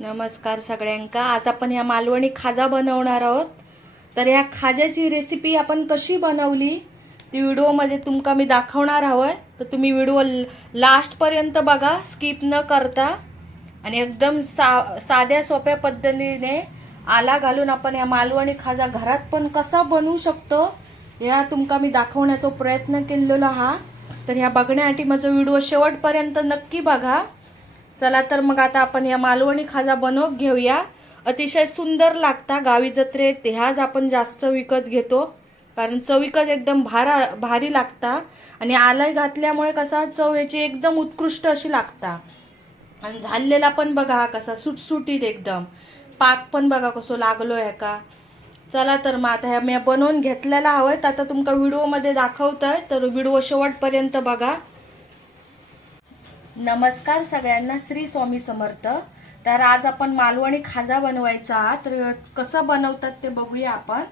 नमस्कार सगळ्यांका. आज आपण ह्या मालवणी खाजा बनवणार आहोत. तर ह्या खाज्याची रेसिपी आपण कशी बनवली ती व्हिडिओमध्ये तुमका मी दाखवणार हवंय तर तुम्ही व्हिडिओ लास्टपर्यंत बघा स्किप न करता. आणि एकदम सा साध्या सोप्या पद्धतीने आला घालून आपण ह्या मालवणी खाजा घरात पण कसा बनवू शकतो ह्या तुमका मी दाखवण्याचा प्रयत्न केलेला हा तर ह्या बघण्यासाठी माझा व्हिडिओ शेवटपर्यंत नक्की बघा. चला तर मग आता आपण या मालवणी खाजा बनवून घेऊया. अतिशय सुंदर लागता गावी जत्रेत ह्याच आपण जास्त विकत घेतो. कारण चविकत एकदम भारा भारी लागता. आणि आलाय घातल्यामुळे कसा चव ह्याची एकदम उत्कृष्ट अशी लागता. आणि झालेला पण बघा हा कसा सुटसुटीत एकदम. पाक पण बघा कसो लागलो आहे का. चला तर मग आता ह्या मी बनवून घेतलेला हवंय. तर आता तुमका व्हिडिओमध्ये आहे तर व्हिडिओ शेवटपर्यंत बघा. नमस्कार सगळ्यांना श्री स्वामी समर्थ. तर आज आपण मालवणी खाजा बनवायचा तर कसं बनवतात ते बघूया आपण.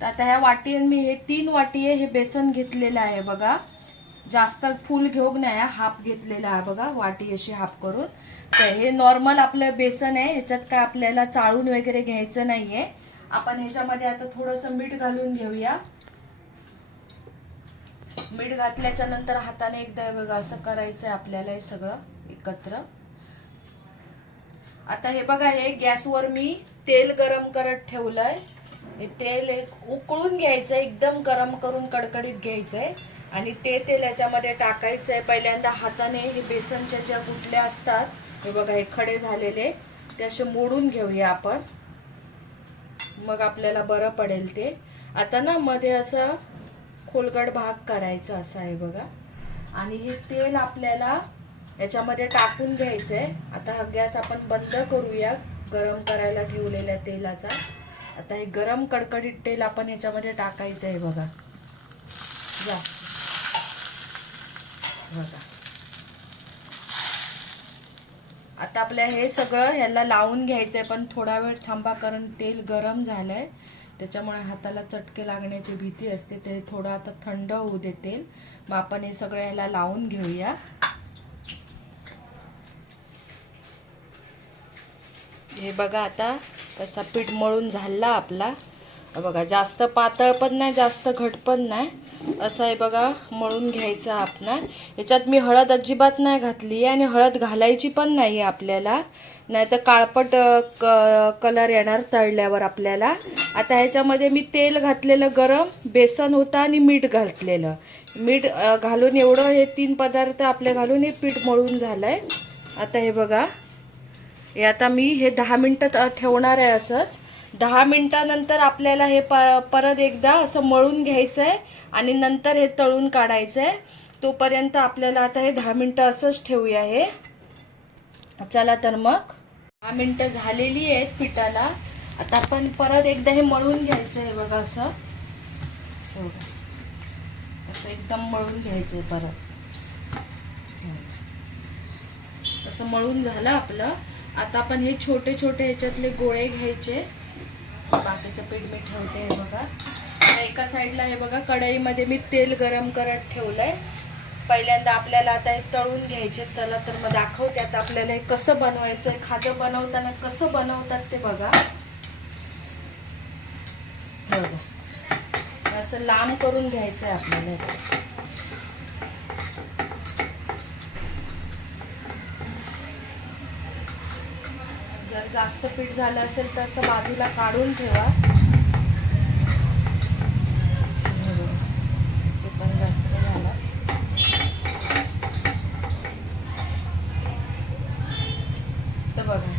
तर आता ह्या वाटी मी हे तीन वाटी आहे हे बेसन घेतलेलं आहे बघा. जास्त फुल घेऊन नाही हाफ घेतलेला आहे बघा वाटी अशी हाफ करून. तर हे नॉर्मल आपलं बेसन आहे ह्याच्यात काय आपल्याला चाळून वगैरे घ्यायचं नाहीये. आपण ह्याच्यामध्ये आता थोडंसं मीठ घालून घेऊया. मीठ घातल्याच्या नंतर हाताने एकदा बघा असं करायचंय आपल्याला हे सगळं एकत्र. आता हे बघा हे गॅसवर मी तेल गरम करत ठेवलंय. हे तेल एक उकळून घ्यायचं एकदम गरम करून कडकडीत घ्यायचंय. आणि ते तेल याच्यामध्ये टाकायचंय. पहिल्यांदा हाताने हे बेसनच्या ज्या गुटल्या असतात हे बघा हे खडे झालेले ते असे मोडून घेऊया आपण. मग आपल्याला बरं पडेल ते. आता ना मध्ये असं खोलगट भाग करायचा असा आहे बघा. आणि हे तेल आपल्याला याच्यामध्ये टाकून घ्यायचं आहे आता हा गॅस आपण बंद करूया. गरम करायला ठेवलेल्या तेलाचा. आता हे गरम कडकडीत तेल आपण याच्यामध्ये टाकायचं आहे बघा. जा. बघा. आता आपल्या हे सगळं ह्याला लावून घ्यायचंय पण थोडा वेळ थांबा कारण तेल गरम झालंय. त्याच्यामुळे हाताला चटके लागण्याची भीती असते ते थोडं आता थंड होऊ दे तेल. मग आपण हे सगळं ह्याला लावून घेऊया. हे बघा आता कसा पीठ मळून झाला आपला. बघा जास्त पातळ पण नाही जास्त घट पण नाही. असं आहे बघा मळून घ्यायचा आपण याच्यात मी हळद अजिबात नाही घातली आणि हळद घालायची पण नाही आपल्याला. नाही तर काळपट क कलर येणार तळल्यावर आपल्याला. आता ह्याच्यामध्ये मी तेल घातलेलं गरम बेसन होतं आणि मीठ घातलेलं. मीठ घालून एवढं हे तीन पदार्थ आपले घालून हे पीठ मळून झालंय. आता हे बघा. हे आता मी हे दहा मिनटात ठेवणार आहे असंच. दहा मिनटानंतर आपल्याला हे प परत एकदा असं मळून घ्यायचं आहे आणि नंतर हे तळून काढायचं आहे तोपर्यंत आपल्याला आता हे दहा मिनटं असंच ठेवूया हे. चला तर मग. दहा मिनटं झालेली आहेत पिठाला. आता आपण परत एकदा हे मळून घ्यायचं आहे बघा असं. असं एकदम मळून घ्यायचं आहे परत. असं मळून झालं आपलं. आता आपण हे छोटे छोटे ह्याच्यातले गोळे घ्यायचे. बाकीचं पीठ मी ठेवते हे बघा. एका साईडला हे बघा कढईमध्ये मी तेल गरम करत ठेवलंय. पहिल्यांदा आपल्याला आता हे तळून घ्यायचे त्याला तर मग दाखवते. आता आपल्याला हे कसं बनवायचं आहे खाजं बनवताना कसं बनवतात ते बघा. बघा. असं लांब करून घ्यायचं आहे आपल्याला जास्त पीठ झालं असेल तर असं बाजूला काढून ठेवा. ते पण जास्त झालं. तर बघा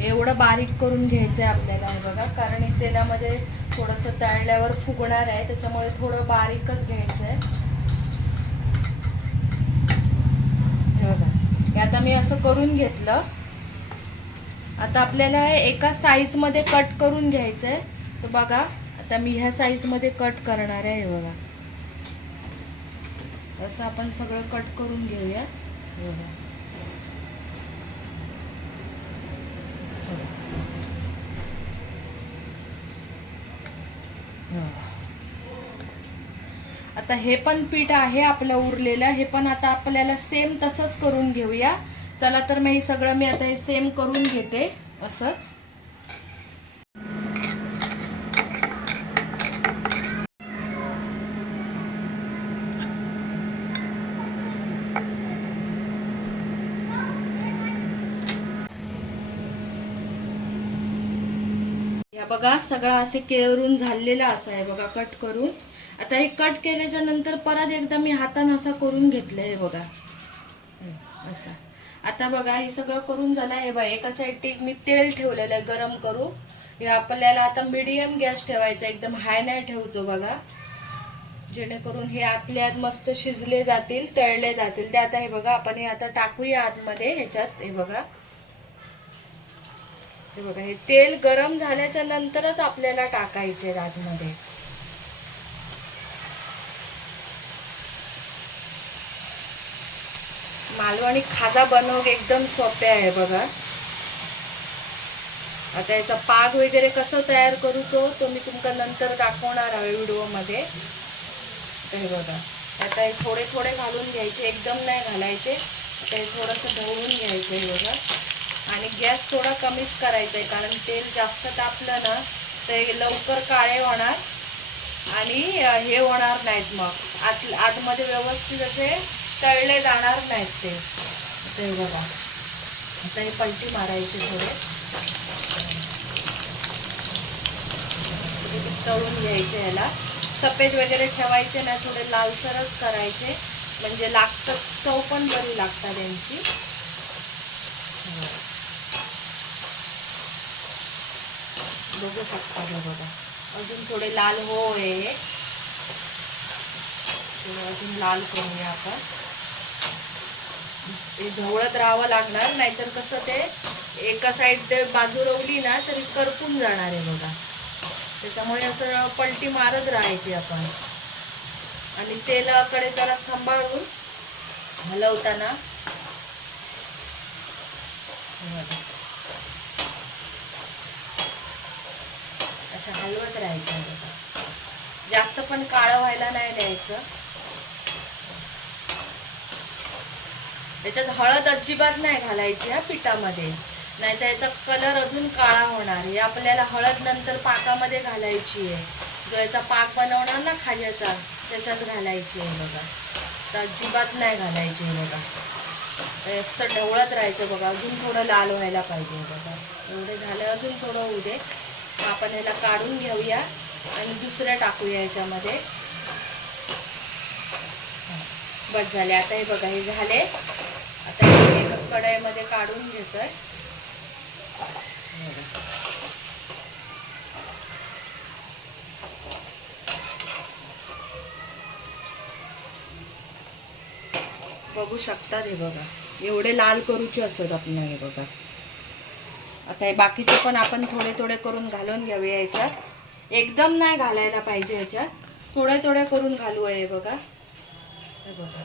एवढं बारीक करून घ्यायचं आहे आपल्याला हे बघा कारण हे तेलामध्ये थोडंसं तळल्यावर फुगणार आहे त्याच्यामुळे थोडं बारीकच घ्यायचं आहे हे बघा हे आता मी असं करून घेतलं. आता आपल्याला एका साईजमध्ये कट करून घ्यायचं आहे तर बघा आता मी ह्या साईजमध्ये कट करणार आहे बघा. असं आपण सगळं कट करून घेऊया. बघा. आता हे पण पीठ आहे आपलं उरलेलं. हे पण आता आपल्याला सेम तसंच करून घेऊया. चला तर मग हे सगळं मी आता हे सेम करून घेते असंच. या बघा सगळं असे केळरून झालेलं असं आहे बघा कट करून. आता हे कट केल्याच्यानंतर परत एकदा मी हातानं असा करून घेतलं हे बघा. असा असं. आता बघा हे सगळं करून झालं आहे बा एका साईडटी मी तेल ठेवलेलं आहे गरम करू हे आपल्याला आता मिडियम गॅस ठेवायचा एकदम हाय नाही ठेवतो बघा. जेणेकरून हे आतल्या आत मस्त शिजले जातील तळले जातील. ते आता हे बघा आपण हे आता टाकूया आतमध्ये ह्याच्यात. हे बघा. हे बघा हे तेल गरम झाल्याच्या नंतरच आपल्याला टाकायचे आतमध्ये. मालवणी खाजा बनवूक एकदम सोपे आहे बघा. आता याचा पाग वगैरे कसं तयार करूचो तो मी तुमका नंतर दाखवणार आहे व्हिडिओमध्ये. तर हे बघा. आता हे थोडे थोडे घालून घ्यायचे एकदम नाही घालायचे. आता हे थोडंसं ढवळून घ्यायचं हे बघा. आणि गॅस थोडा कमीच करायचा आहे कारण तेल जास्त तापलं ना तर हे लवकर काळे होणार. आणि हे होणार नाहीत मग. आत आतमध्ये व्यवस्थित असे तळले जाणार नाहीत ते. ते बघा. आता हे पलटी मारायचे थोडे. तळून घ्यायचे याला. सफेद वगैरे ठेवायचे नाही थोडे लालसरच करायचे. म्हणजे लागतं चव पण बरी लागतात त्यांची बघू शकता बघा. अजून थोडे लाल हो अजून लाल करूया आपण. ते ढवळत राहावं लागणार नाहीतर कसं ते एका साईड बाजू रवली ना तरी करपून जाणार आहे बघा. त्याच्यामुळे असं पलटी मारत राहायची आपण. आणि तेलाकडे जरा सांभाळून हलवताना अच्छा हलवत राहायचं आहे जास्त पण काळं व्हायला नाही द्यायचं. याच्यात हळद अजिबात नाही घालायची हा पिठामध्ये. नाही तर याचा कलर अजून काळा होणार. हे आपल्याला हळद नंतर पाकामध्ये घालायची आहे. जो याचा पाक बनवणार ना खाज्याचा त्याच्यात घालायची आहे बघा. तर अजिबात नाही घालायची आहे बघा. असं ढवळत राहायचं बघा. अजून थोडं लाल व्हायला पाहिजे बघा. एवढे झालं अजून थोडं होऊ दे. आपण ह्याला काढून घेऊया आणि दुसऱ्या टाकूया याच्यामध्ये. बस झाले. आता हे बघा हे झाले. कढईमध्ये काढून घेतोय. बघू शकतात हे बघा. एवढे लाल करूचे असत आपण हे बघा. आता हे बाकीचे पण आपण थोडे थोडे करून घालून घेऊया याच्यात. एकदम नाही घालायला पाहिजे ह्याच्यात थोडे थोडे करून घालू आहे हे बघा. हे बघा.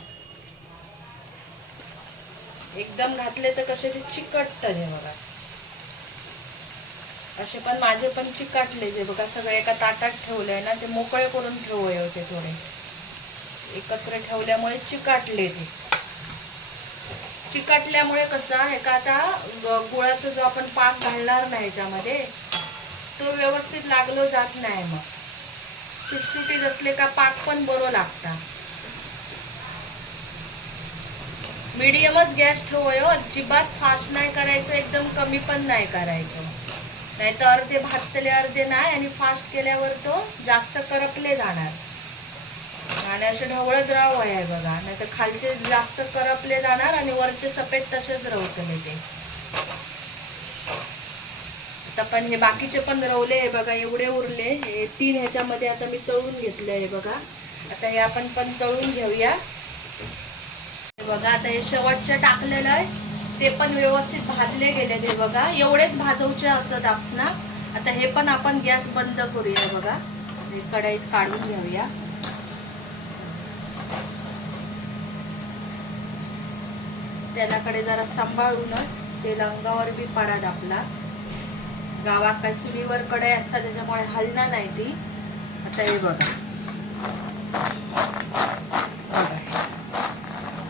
एकदम घातले तर कसे ते चिकटत हे बघा. असे पण माझे पण चिकटले जे बघा सगळे एका ताटात ठेवलंय ना ते मोकळे करून ठेवले होते थोडे. एकत्र ठेवल्यामुळे चिकाटले ते. चिकटल्यामुळे कसं आहे का आता गुळाचा जो आपण पाक घालणार नाही याच्यामध्ये तो व्यवस्थित लागलो जात नाही मग. सुटसुटीत असले का पाक पण बरो लागता मीडियमच गॅस ठेवूयो. अजिबात फास्ट नाही करायचं एकदम कमी पण नाही करायचं. नाही तर अर्धे भातले अर्धे नाही आणि फास्ट केल्यावर तो जास्त करपले जाणार. आणि असे ढवळत राहू आहे बघा. नाहीतर खालचे जास्त करपले जाणार आणि वरचे सफेद तसेच रवतले ते. आता पण हे बाकीचे पण रवले हे बघा एवढे उरले. हे तीन ह्याच्यामध्ये आता मी तळून घेतले आहे बघा. आता हे आपण पण तळून घेऊया. बघा आता हे शेवटचं टाकलेलं आहे. ते पण व्यवस्थित भाजले गेले ते बघा. एवढेच भाजवचे असत आपण. आता हे पण आपण गॅस बंद करूया बघा. हे कढईत काढून घेऊया. त्यालाकडे जरा सांभाळूनच तेल अंगावर बी पडा आपला. गावात चुलीवर कढई असतात त्याच्यामुळे हलणार नाही ती. आता हे बघा.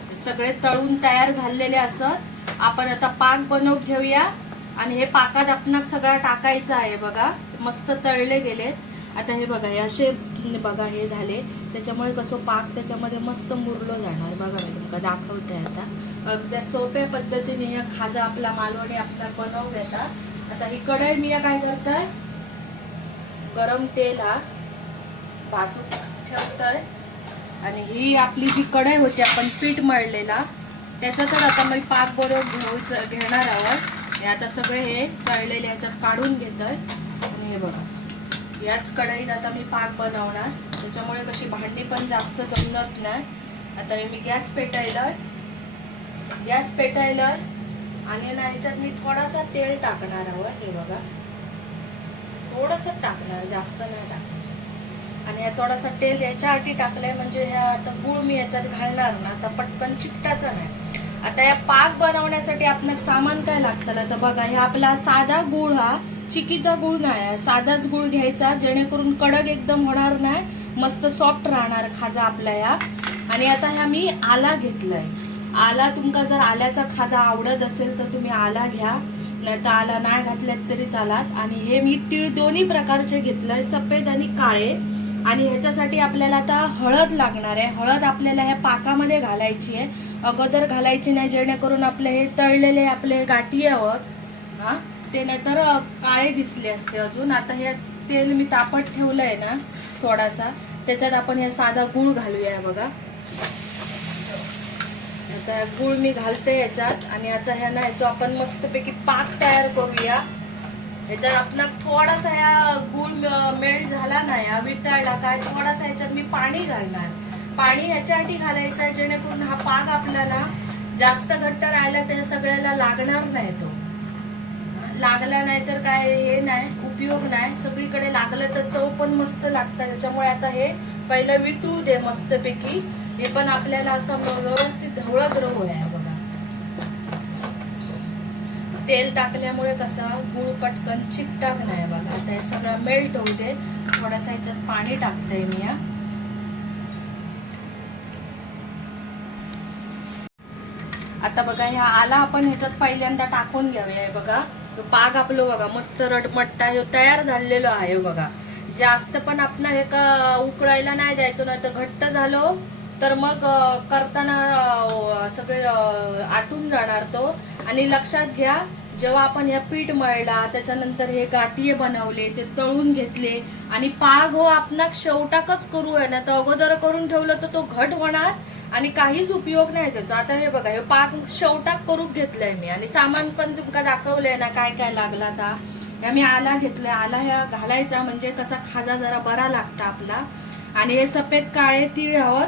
हे सगळे तळून तयार झालेले असत आपण आता पाक बनवून घेऊया. आणि हे पाकात आपण सगळा टाकायचं आहे बघा. मस्त तळले गेलेत. आता हे बघा हे असे बघा हे झाले. त्याच्यामुळे कसं पाक त्याच्यामध्ये मस्त मुरलो जाणार. बघा मी तुमका दाखवते आता. अगदी सोप्या पद्धतीने हे खाजा आपला मालवणी आपला बनवून घेतात आता ही कढई मी या काय करतोय? गरम तेल हा बाजू ठेवतोय. आणि ही आपली जी कढई होती आपण पीठ मळलेला त्याचा तर आता मी पाक बरोबर घेऊच घेणार आहोत. हे आता सगळे हे तळलेले ह्याच्यात काढून घेत आणि हे बघा याच कढईत आता मी पाक बनवणार. त्याच्यामुळे कशी भांडी पण जास्त जमत नाही. आता हे मी गॅस पेटायला गॅस पेटायला आणि ना ह्याच्यात मी थोडासा तेल टाकणार आहोत. हे बघा. थोडंसं टाकणार जास्त नाही टाकणार. आणि थोडासा तेल याच्यासाठी टाकलंय म्हणजे ह्या आता गुळ मी याच्यात घालणार ना आता पटकन चिकटाचा नाही. आता या पाक बनवण्यासाठी आपण सामान काय लागतं आता बघा हे आपला साधा गुळ हा चिकीचा गुळ नाही आहे साधाच गुळ घ्यायचा जेणेकरून कडक एकदम होणार नाही मस्त सॉफ्ट राहणार खाजा आपल्या या. आणि आता ह्या मी आला घेतलाय. आला तुमका जर आल्याचा खाजा आवडत असेल तर तुम्ही आला घ्या. नाही तर आला नाही घातल्यात तरी चालात. आणि हे मी तीळ दोन्ही प्रकारचे घेतलंय सफेद आणि काळे. आणि ह्याच्यासाठी आपल्याला आता हळद लागणार आहे. हळद आपल्याला ह्या पाकामध्ये घालायची आहे. अगोदर घालायची नाही जेणेकरून आपले हे तळलेले आपले गाठी आहोत. हा? ते नाहीतर काळे दिसले असते अजून. आता हे तेल मी तापत ठेवलंय ना थोडासा. त्याच्यात आपण हे साधा गूळ घालूया बघा. आता गूळ मी घालते याच्यात. आणि आता ह्या ना ह्याचं आपण मस्तपैकी पाक तयार करूया. ह्याच्यात आपला थोडासा या गुळ मेल्ट झाला ना या वितळला काय थोडासा ह्याच्यात मी पाणी घालणार. पाणी ह्याच्यासाठी घालायचं आहे जेणेकरून हा पाक आपल्याला जास्त घट्ट राहिला त्या सगळ्याला लागणार नाही तो. लागला नाही तर काय हे नाही उपयोग नाही. सगळीकडे लागलं तर चव पण मस्त लागतं. त्याच्यामुळे आता हे पहिलं वितळू दे मस्तपैकी. हे पण आपल्याला असं व्यवस्थित हळद राहू आहे बघा. तेल टाकल्यामुळे कसा गुळ पटकन चिकटाक नाही बघा. आता हे सगळं मेल्ट होऊ दे. थोडासा ह्याच्यात पाणी टाकते मी या आता बघा ह्या आला आपण ह्याच्यात पहिल्यांदा टाकून घ्यावे बघा. पाग आपलो आपलं बघा मस्त रडमट्टा ह्यो तयार झालेलो आहे बघा. जास्त पण आपण हे का उकळायला नाही द्यायचो नाही तर घट्ट झालो. तर मग करताना सगळे आटून जाणार तो. आणि लक्षात घ्या जेव्हा आपण ह्या पीठ मळला त्याच्यानंतर हे गाठिये बनवले ते तळून घेतले आणि पाग हो आपणाक शेवटाकच करू आहे ना तर अगोदर करून ठेवलं तर तो घट होणार आणि काहीच उपयोग नाही त्याचा. आता हे बघा हे पाक शेवटाक करून घेतलंय मी. आणि सामान पण तुमका दाखवलंय ना काय काय लागला आता. या मी आला घेतलाय. आला ह्या घालायचा म्हणजे कसा खाजा जरा बरा लागता आपला. आणि हे सफेद काळे तीळ आहोत.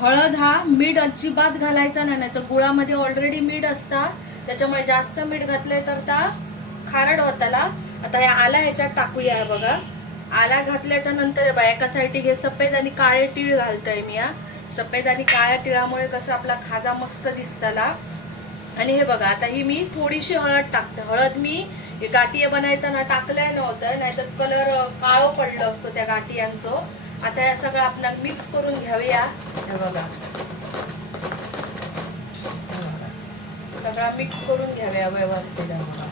हळद हा मीठ अजिबात घालायचा नाही नाही तर गुळामध्ये ऑलरेडी मीठ असता. त्याच्यामुळे जास्त मीठ घातलंय तर त्या खारड होताला आता हे आला ह्याच्यात टाकूया बघा. आला घातल्याच्या नंतर हे एका साईडी हे सफेद आणि काळे तीळ घालतोय मी या सफेद आणि काळ्या तिळामुळे कसं आपला खाजा मस्त दिसताला आणि हे बघा आता ही मी थोडीशी हळद टाकते. हळद मी हे गाठिये बनवताना टाकलंय नव्हतं नाहीतर कलर काळो पडलो असतो त्या गाठियांचं. आता या सगळं आपण मिक्स करून घेऊया. बघा. बघा. सगळा मिक्स करून घ्याव्या व्यवस्थित. बघा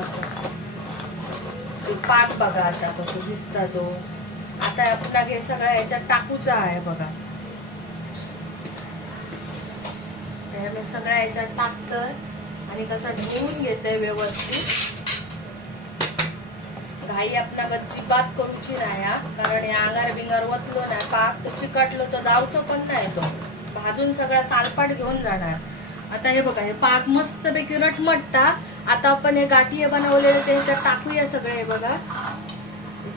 असं पाक बघा आता कसं दिसता तो. आता आपला हे सगळं याच्यात टाकूचा आहे बघा. ते मी सगळ्या याच्यात टाकतं आणि कसं ढवून घेतोय व्यवस्थित. घाई आपल्या अजिबात करूची नाही हा. कारण हे आंगार बिंगार वतलो नाही. पाक तो चिकटलो तर जाऊचो पण नाही तो. भाजून सगळा सालपाट घेऊन जाणार. आता हे बघा हे पाक मस्त पैकी रटमटता. आता आपण हे गाठी बनवलेले ते ह्याच्यात टाकूया सगळे हे बघा.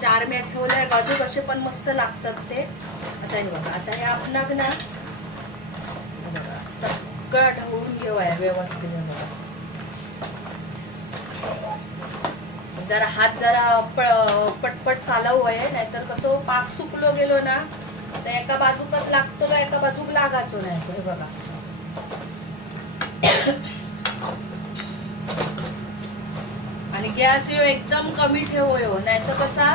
चार मिनिट ठेवले बाजू कसे पण मस्त लागतात ते. आता हे बघा आता हे आपणाक ना बघा सगळं ढवळून घेऊया व्यवस्थित बघा. जरा हात जरा पटपट चालव वय नाहीतर कसं पाक सुकलो गेलो ना तर एका बाजूकच लागतो ना एका बाजूक लागायचो नाही हे बघा आणि गॅस यो एकदम कमी ठेव ह्यो नाहीतर कसा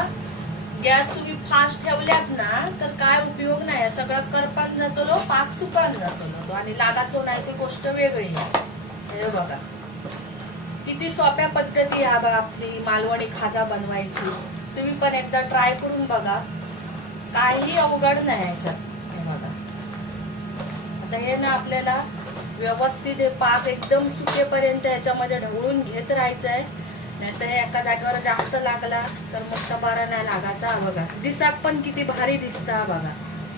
गॅस तुम्ही फास्ट ठेवल्यात ना तर काय उपयोग नाही सगळं करपान जातो पाक सुकान जातो तो आणि लागाचो नाही ती गोष्ट वेगळी आहे. हे बघा किती सोप्या पद्धती ह्या बघा आपली मालवणी खाजा बनवायची. तुम्ही पण एकदा ट्राय करून बघा. काही अवघड नाही याच्यात हे बघा. आता हे ना आपल्याला व्यवस्थित हे पाक एकदम सुकेपर्यंत ह्याच्यामध्ये ढवळून घेत राहायचं आहे नाहीतर हे एका जागेवर जास्त लागला तर मग तबारा बरा नाही लागायचा हा बघा. दिसाक पण किती भारी दिसता हा बघा.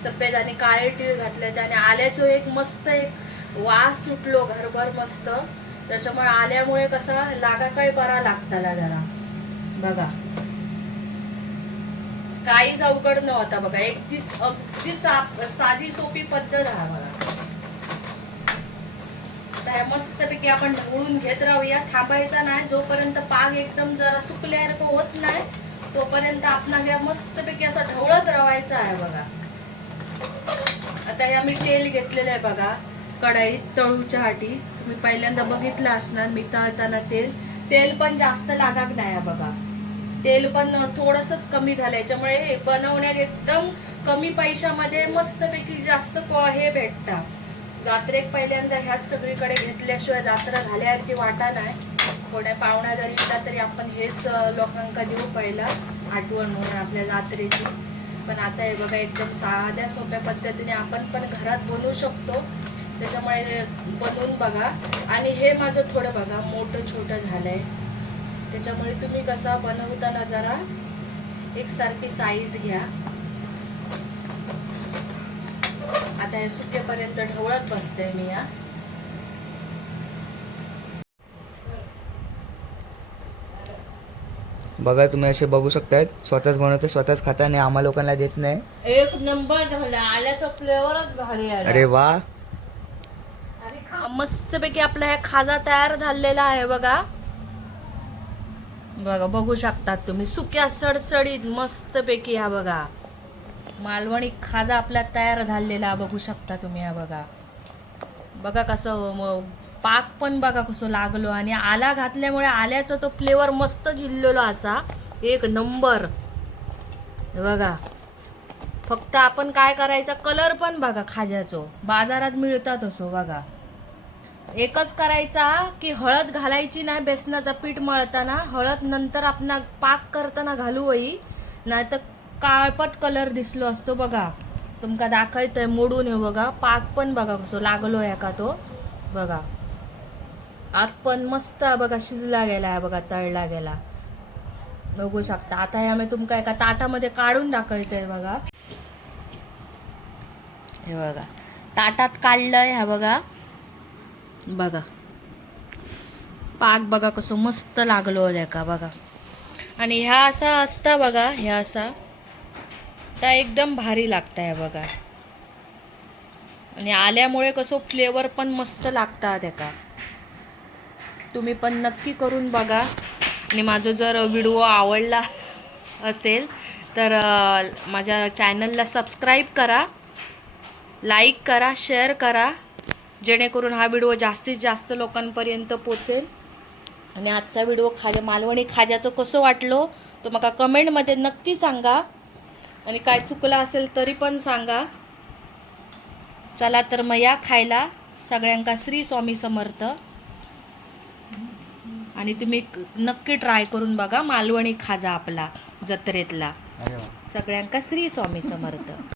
सफेद आणि काळे टीळ घातल्याचे आणि आल्याचं एक मस्त एक वास सुटलो घरभर मस्त. त्याच्यामुळे आल्यामुळे कसा लागा काही बरा लागताला जरा. बघा. काहीच अवघड नव्हता बघा. एकतीस अगदी साधी सोपी पद्धत हा बघा. तर मस्तपैकी आपण ढवळून घेत राहूया. थांबायचा नाही. जोपर्यंत पाग एकदम जरा सुकल्यासारखं होत नाही तोपर्यंत आपण घ्या मस्तपैकी असा ढवळत राहायचा आहे बघा. आता हे आम्ही तेल घेतलेलं आहे बघा. कढाईत तळूच्या हाटी. मी पहिल्यांदा बघितलं असणार मी तळताना तेल. तेल पण जास्त लागाक नाही आहे बघा. तेल पण थोडंसंच कमी झालं याच्यामुळे हे बनवण्यात एकदम कमी पैशामध्ये मस्तपैकी जास्त हे भेटता. जात्रेक पहिल्यांदा ह्याच सगळीकडे घेतल्याशिवाय जात्रा झाल्यासारखी वाटा नाही. कोण्या पाहुणा जरी येतात तरी आपण हेच लोकांना लोकांका देऊ पहिला. आठवण म्हणून आपल्या जात्रेची. पण आता हे बघा एकदम साध्या सोप्या पद्धतीने आपण पण घरात बनवू शकतो. त्याच्यामुळे हे बनवून बघा. आणि हे माझं थोडं बघा मोठं छोटं झालंय. त्याच्यामुळे तुम्ही कसा बनवताना जरा एकसारखी साईज घ्या. आता हे सुकेपर्यंत ढवळत बसते मी या बघा तुम्ही असे बघू शकताय स्वतःच बनवते स्वतःच खाता आणि आम्हा लोकांना देत नाही. एक नंबर झाला. आल्याचा फ्लेवरच भारी आला. अरे वा. मस्तपैकी आपला ह्या खाजा तयार झालेला आहे बघा. बघा बघू शकतात तुम्ही. सुक्या सडसडीत मस्तपैकी हा बघा. मालवणी खाजा आपला तयार झालेला बघू शकता तुम्ही हा बघा. बघा कसं पाक पण बघा कसं लागलो आणि आला घातल्यामुळे आल्याचा तो फ्लेवर मस्त जिल्लेलो असा. एक नंबर. बघा. फक्त आपण काय करायचं कलर पण बघा खाज्याचो. बाजारात मिळतात असो बघा. एकच करायचा की हळद घालायची नाही बेसनाचा पीठ मळताना. हळद नंतर आपण पाक करताना घालू होई नाही तर काळपट कलर दिसलो असतो बघा. तुमका दाखवतोय मोडून हे बघा. पाक पण बघा कसं आहे का तो. बघा. आत पण मस्त आहे बघा शिजला गेला आहे बघा तळला गेला. बघू शकता. आता हे आम्ही तुमका एका ताटामध्ये काढून दाखवतोय बघा. हे बघा. ताटात काढलंय ह्या बघा. बघा. पाक बघा कसं मस्त लागलो हो का बघा. आणि ह्या असा असता बघा ह्या असा. त्या एकदम भारी लागताय बघा. आणि आल्यामुळे कसं फ्लेवर पण मस्त लागतात का तुम्ही पण नक्की करून बघा. आणि माझा जर व्हिडिओ आवडला असेल तर माझ्या चॅनलला सबस्क्राईब करा. लाईक करा शेअर करा. जेणेकरून हा व्हिडिओ जास्तीत जास्त लोकांपर्यंत पोचेल. आणि आजचा व्हिडिओ खाजा मालवणी खाज्याचं कसं वाटलो तो मला कमेंटमध्ये नक्की सांगा. आणि काय चुकलं असेल तरी पण सांगा. चला तर मग या खायला. सगळ्यांका श्री स्वामी समर्थ. आणि तुम्ही नक्की ट्राय करून बघा मालवणी खाजा आपला जत्रेतला. सगळ्यांका श्री स्वामी समर्थ.